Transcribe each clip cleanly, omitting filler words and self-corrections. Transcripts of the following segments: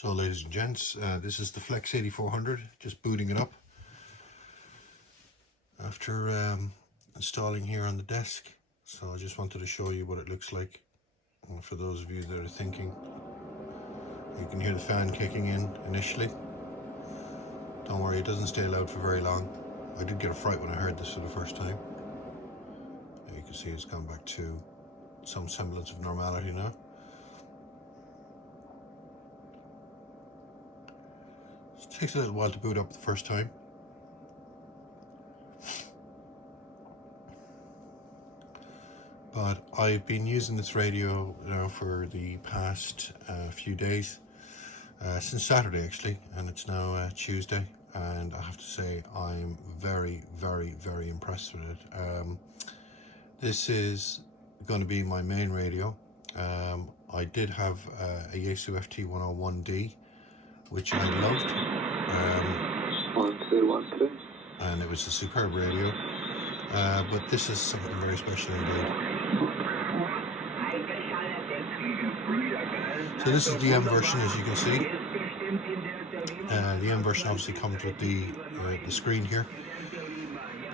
So ladies and gents, this is the Flex 8400, just booting it up after installing here on the desk. So I just wanted to show you what it looks like. And for those of you that are thinking, you can hear the fan kicking in initially. Don't worry, it doesn't stay loud for very long. I did get a fright when I heard this for the first time. And you can see it's gone back to some semblance of normality now. It takes a little while to boot up the first time. But I've been using this radio now for the past few days, since Saturday actually, and it's now Tuesday, and I have to say I'm very, very, very impressed with it. This is going to be my main radio. I did have a Yaesu FT101D, which I loved. And it was a superb radio, but this is something very special indeed. So this is the M version, as you can see. The M version obviously comes with the screen here,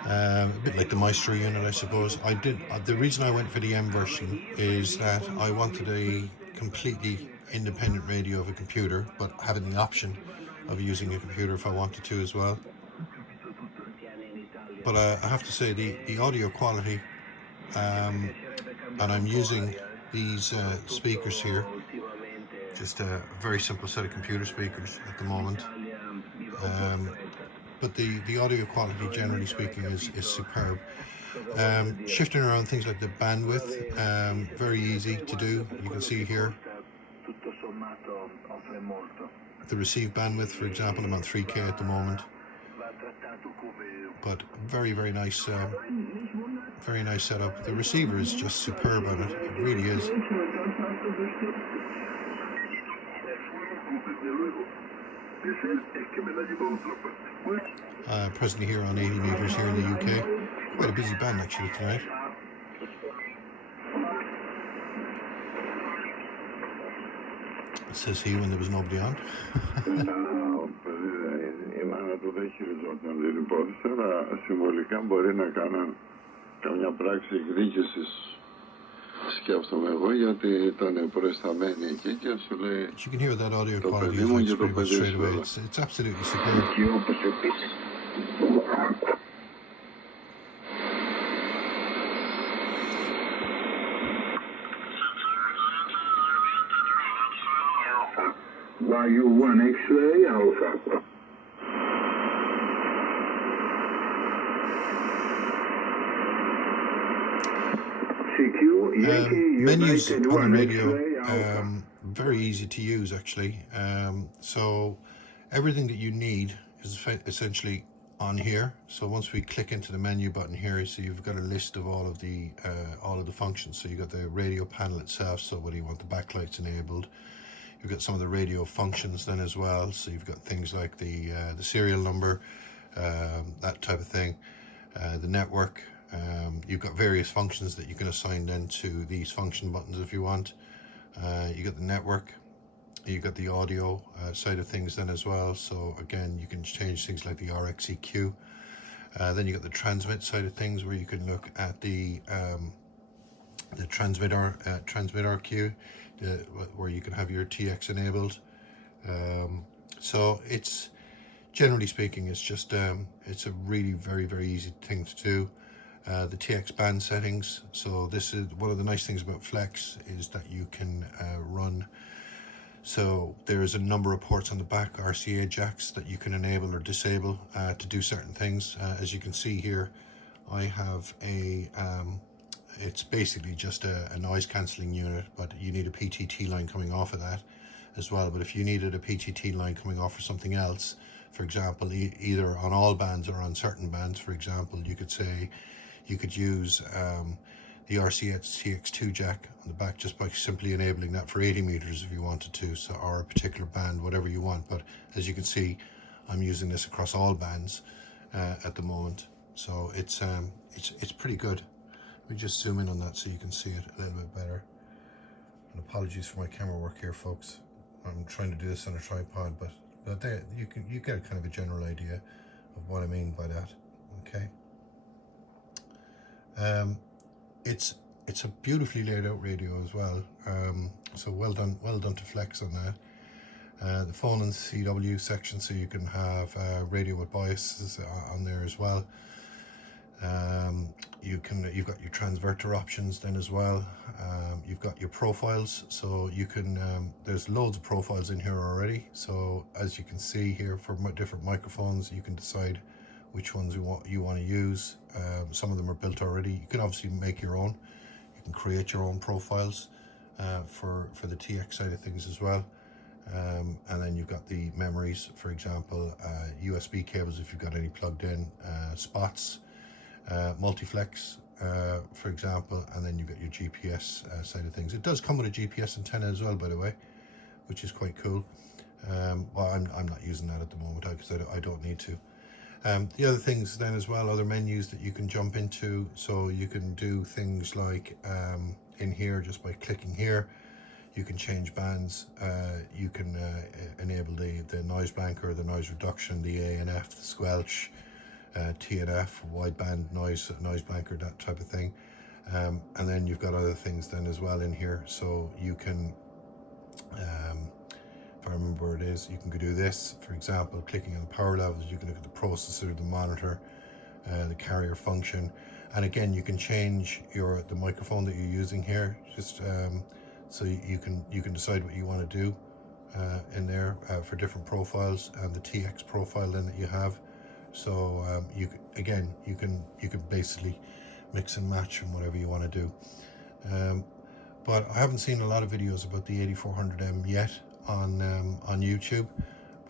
a bit like the Maestro unit, I suppose. The reason I went for the M version is that I wanted a completely independent radio of a computer, but having the option of using a computer if I wanted to as well. But I have to say the audio quality, and I'm using these speakers here, just a very simple set of computer speakers at the moment, but the audio quality, generally speaking, is superb. Shifting around things like the bandwidth, very easy to do. You can see here the receive bandwidth, for example. I'm on 3K at the moment, but very, very nice setup. The receiver is just superb on it. It really is. Presently here on 80 meters here in the UK. Quite a busy band actually tonight. Says he when there was nobody on. You can hear that audio quality is pretty much straight away. It's absolutely superb. YU1 X-ray Alpha. Menus on the radio, very easy to use actually. So everything that you need is essentially on here. So once we click into the menu button here, so you've got a list of all of the functions. So you've got the radio panel itself, so whether you want the backlights enabled. You've got some of the radio functions then as well. So you've got things like the serial number, that type of thing, the network. You've got various functions that you can assign then to these function buttons if you want. You got the network, you got the audio side of things then as well. So again, you can change things like the RXEQ. Then you got the transmit side of things, where you can look at the transmit RQ, where you can have your TX enabled. So it's, generally speaking, it's just it's a really very, very easy thing to do. The TX band settings. So this is one of the nice things about Flex, is that you can run. So there is a number of ports on the back, RCA jacks, that you can enable or disable to do certain things. As you can see here, I have a it's basically just a noise cancelling unit, but you need a PTT line coming off of that as well. But if you needed a PTT line coming off for something else, for example, either on all bands or on certain bands, for example, you could say you could use the RCA TX2 jack on the back just by simply enabling that for 80 meters if you wanted to, so, or a particular band, whatever you want. But as you can see, I'm using this across all bands at the moment, so it's pretty good. Let me just zoom in on that so you can see it a little bit better. And apologies for my camera work here, folks. I'm trying to do this on a tripod, but there you get kind of a general idea of what I mean by that. Okay. It's a beautifully laid out radio as well. So well done to Flex on that. The phone and CW section, so you can have radio with biases on there as well. You've got your transverter options then as well. You've got your profiles, so you can there's loads of profiles in here already. So as you can see here, for different microphones, you can decide which ones you want to use. Some of them are built already. You can obviously make your own. You can create your own profiles for the TX side of things as well. And then you've got the memories, for example, USB cables if you've got any plugged in, spots, multiflex, for example, and then you've got your GPS side of things. It does come with a GPS antenna as well, by the way, which is quite cool. Well, I'm not using that at the moment because I don't need to. The other things then as well, other menus that you can jump into, so you can do things like in here, just by clicking here, you can change bands, you can enable the noise blanker, the noise reduction, the ANF, the squelch, TNF, wideband noise blanker, that type of thing. And then you've got other things then as well in here, so you can, if I remember where it is, you can do this, for example, clicking on the power levels, you can look at the processor, the monitor, the carrier function, and again you can change the microphone that you're using here, just so you can decide what you want to do in there for different profiles, and the TX profile then that you have. So you can basically mix and match from whatever you want to do. But I haven't seen a lot of videos about the 8400M yet on YouTube,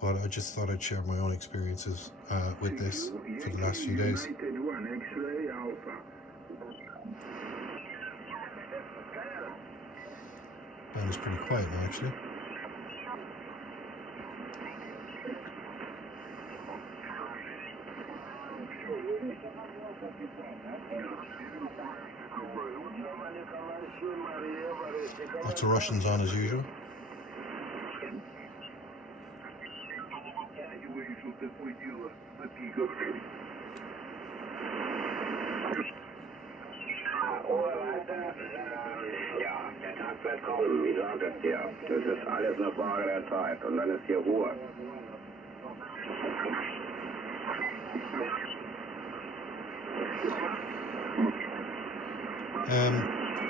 but I just thought I'd share my own experiences with this for the last few days. Band is pretty quiet now, actually. Lots of Russians on as usual. Ja, der Tag wird kommen, wie sagt es dir. Das ist alles eine Frage der Zeit und dann ist hier Ruhe.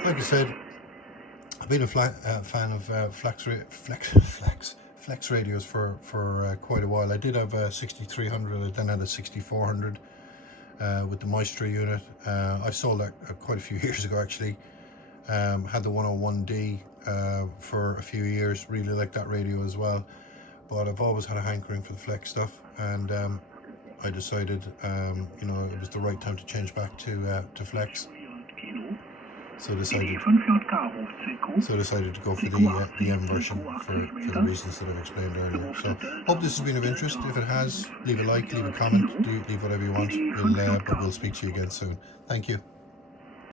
Like I said, I've been a fan of Flex radios for quite a while. I did have a 6300, I then had a 6400 with the Maestro unit. I sold that quite a few years ago actually. Had the 101D for a few years, really liked that radio as well. But I've always had a hankering for the Flex stuff, and I decided it was the right time to change back to Flex. So decided to go for the M version for the reasons that I've explained earlier. So hope this has been of interest. If it has, leave a like, leave a comment, leave whatever you want. But we'll speak to you again soon. Thank you.